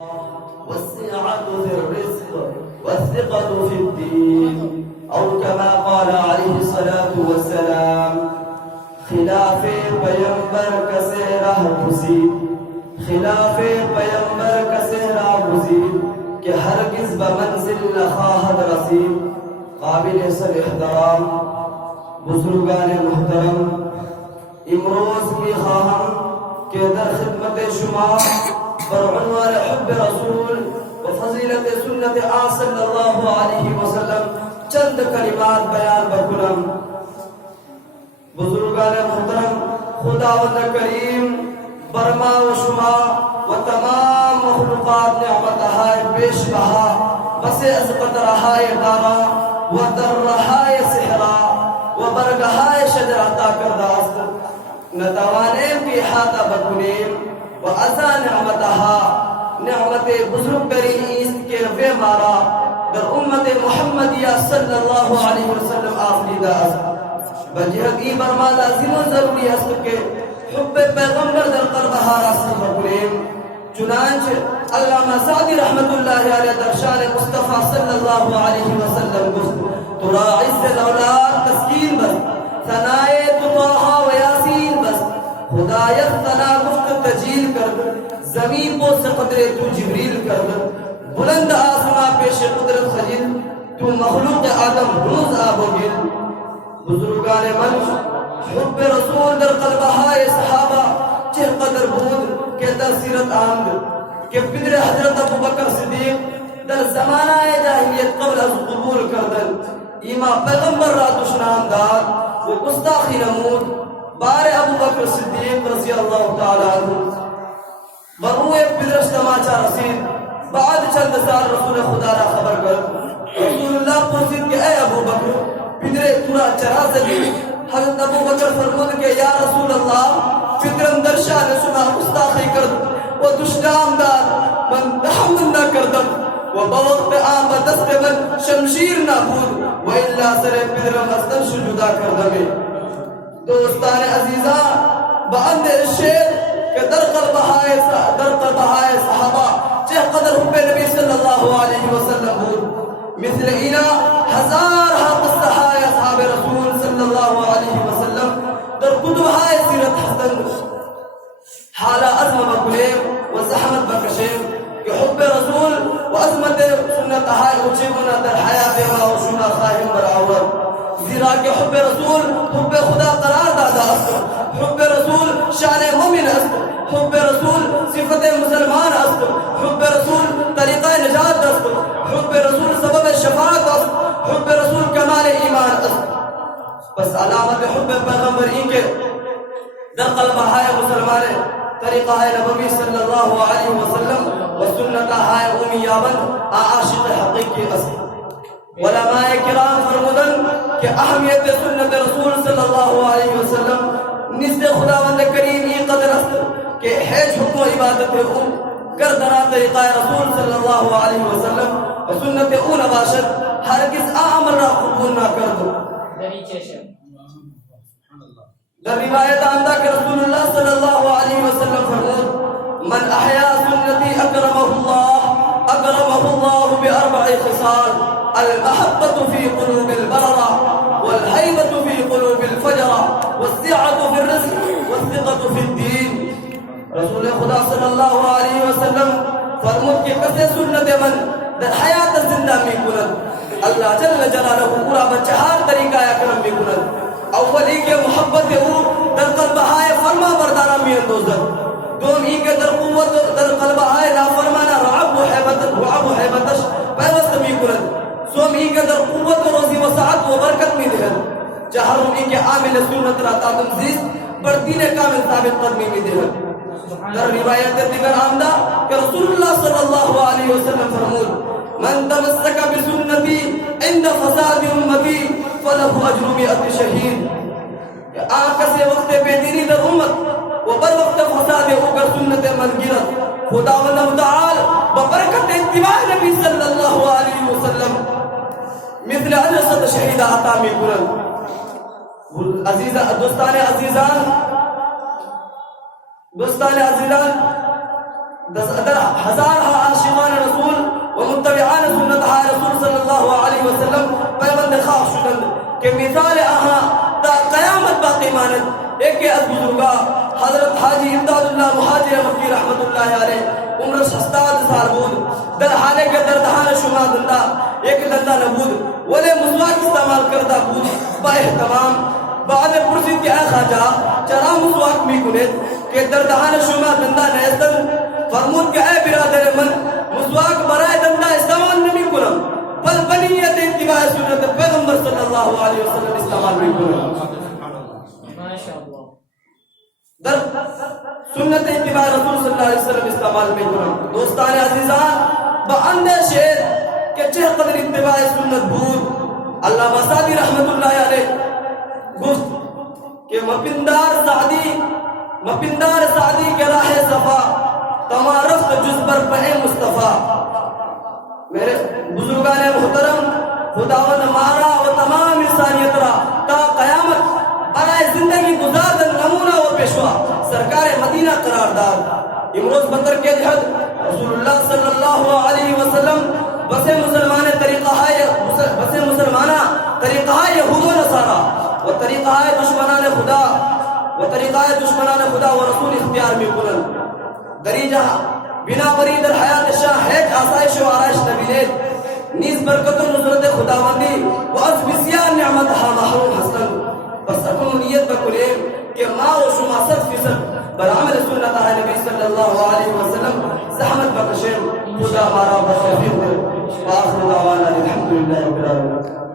والسعة في الرزق والثقة في الدين، أو كما قال عليه الصلاة والسلام: خلاف پیغمبر کا سہرا گزید، خلاف پیغمبر کا سہرا گزید کہ ہرگز بمنزل نخواہد رسید۔ قابل سر احترام بزرگان محترم، امروز می خواہم کہ در خدمت شما برعنوان حب رسول و فضیلت سنت آن صلی اللہ علیہ وسلم چند کلمات بیان بکنم۔ بزرگان محترم، خداوند کریم برما و شما و تمام مخلوقات نعمتهای پیش بها بس از قطرهای دارا و درهای سحرا و برگهای شجر عطا کرده است، نتوانیم که احاطه بکنیم و از نعمتها نعمت بزرگترین است که وی مارا در امت محمدیہ صلی اللہ علیہ وسلم آفریده است۔ بجهت ای برما لازم و ضروری است کہ حب پیغمبر در قلبها راسخ بکنیم، چنانچہ علامہ سعدی رحمت اللہ علیہ در شان مصطفیٰ صلی اللہ علیہ وسلم گفت: ترا عز الاولاد تسکین بس، ثنائے تو طه و یاسین بس، خدایت ثنا گفت تجلیل کر، زمین کو سے قدر تو جبریل کر، بلند آسمان پیش قدرت خجل، تو مخلوق آدم روز آب و گل۔ بزرگان منش حب رسول در قلبهای صحابہ چه قدر بود کہ در سیرت آمد کہ پدر حضرت ابو بکر صدیق در زمانہ جاہلیت قبل از قبول کردن ایما پیغمبر را دشنام داد و گستاخی نمود، بار ابو بکر صدیق رضی اللہ تعالی عنہ بروئے پدرش تماچا رسید، بعد چند سال رسول خدا را خبر کر، رسول اللہ پرسید کہ اے ابو بکر پدرے تورا چرا زدی؟ حضرت ابو بکر فرمود کہ یا رسول اللہ پدرم در شان شما گستاخی کرد و دشنام داد، من تحمل نہ کردم و بوقت آن بدست من شمشیر نہ بود و الا سر پدرم ازدن جدا کردمی۔ دوستان عزیزاں، باند شیر کہ در قلبهای صحابہ چه قدر حب نبی صلی اللہ علیہ وسلم بود، مثل اینا ہزارها قصہ های اصحاب رسول صلی اللہ علیہ وسلم در کتب های سیرت حسن حالا عظم بکنیم و زحمت بکشیم کہ حب رسول و عظمت سنت های اچھیمنا در حیات ما و شنا خواہم برآور، زیرا کہ حب رسول حب خدا قرار دادا است، حب رسول شان مومن است، حب رسول صفت مسلمان است، حب رسول طریقہ نجات است، حب رسول سبب شفاعت است، حب رسول کمال ایمان است۔ بس علامت حب پیغمبر این کہ در قلبهای مسلمان طریقہ نبوی صلی اللہ علیہ وسلم و سنت های امیابند عاشق حقیقی است۔ علماء کرام فرمودن کہ اہمیت سنت رسول صلی اللہ علیہ وسلم نزد خداوند کریم این قدر است کہ حج حکم و عبادت او گردنا طریقہ رسول صلی اللہ علیہ وسلم و سنت او نباشد ہرگز عمل را قبول نہ کرد۔ در روایت آمدہ کہ رسول اللہ صلی اللہ علیہ وسلم فرمود: من احیا سنتی اکرمہ اللہ باربع خصال: المحبة في قلوب البررة، والهيبة في قلوب الفجرة، والسعة في الرزق، والثقة في الدين۔ رسول خدا صلی اللہ علیہ وسلم فرمود کہ کسے سنت من در حیات زندہ می کند اللہ جل جلالہ پورا بچہار طریقہ اکرم می کند۔ اولی کے محبت او در قلب آئے فرما بردارہ می اندوزد، دوم ہی کے در قوت در قلب آئے نافرمانا رعب و حیبتش پیوست می کند، سوم ہی کے در قوت و روزی وسعت و برکت می دہد، چہرم ہی کے عامل سنت را تابن زیست بر دین کامل ثابت قدمی می دہد۔ در روایت دیگر آمدہ کہ رسول اللہ صلی اللہ علیہ وسلم فرمود: من تمسک بسنتی عند فساد امتی فلہ اجر 100 شہید۔ کہ آنکھ سے وقت بے دینی در امت و بر وقت فساد اوکر سنت من گرد، خداوند متعال ببرکت اتباع نبی صلی اللہ علیہ وسلم مثل اجر 100 شہید عطا می کنند۔ دوستان عزیزان ہزارہ عاشقان رسول و متبعان سنت رسول صلی اللہ علیہ وسلم پیوند خواہ شدند کہ مثال آہاں تا قیامت باقی ماند ایک از بزرگا حضرت حاجی امداد اللہ مہاجر مکی رحمت اللہ علیہ عمر 70 سال بود در حالے کے دردہان شما دندہ ایک دندہ نبود ولے مسواک استعمال کردہ بود با احتمام بعد پرسی کیا خاجہ چرا مسواک بھی کنید کہ دردہان شما دندہ نیستن فرمود کہ اے برادر من مسواک برائے دندہ استعمال نہیں کنم بل بنیت اتباع سنت پیغمبر صلی اللہ علیہ وسلم استعمال نہیں کنم در سنت اتباع رسول صلی اللہ علیہ وسلم استعمال نہیں کنم دوستان عزیزان بآندے شیر کہ چہ قدر اتباع سنت بود علامہ سعدی رحمت اللہ علیہ گفت کہ مپندار سعدی کے راہ صفا تمارفت جز بر پہ مصطفیٰ میرے بزرگان محترم خداوند مارا و تمام انسانیت را تا قیامت برائے زندگی گزاردن نمونہ و پیشوا سرکار مدینہ قرار دار امروز بطر کے جہد رسول اللہ صلی اللہ علیہ وسلم بسے مسلمان طریقہ یہود و نصارہ و طریقہ دشمنان خدا و رسول اختیار میں کنن دریجہ بنا بری در حیات شاہ حیج آسائش و آرائش نبیلید نیز برکت و نصرت خداوندی و از بسیار نعمتها محروم حسن بس اکنو نیت بکنیم کہ ما و شما 100% برعمل سنت نبی صلی اللہ علیہ وسلم زحمت بکشیم خدا مارا بشرفی ہوئے وآخر دعوانا الحمدللہ رب العالمین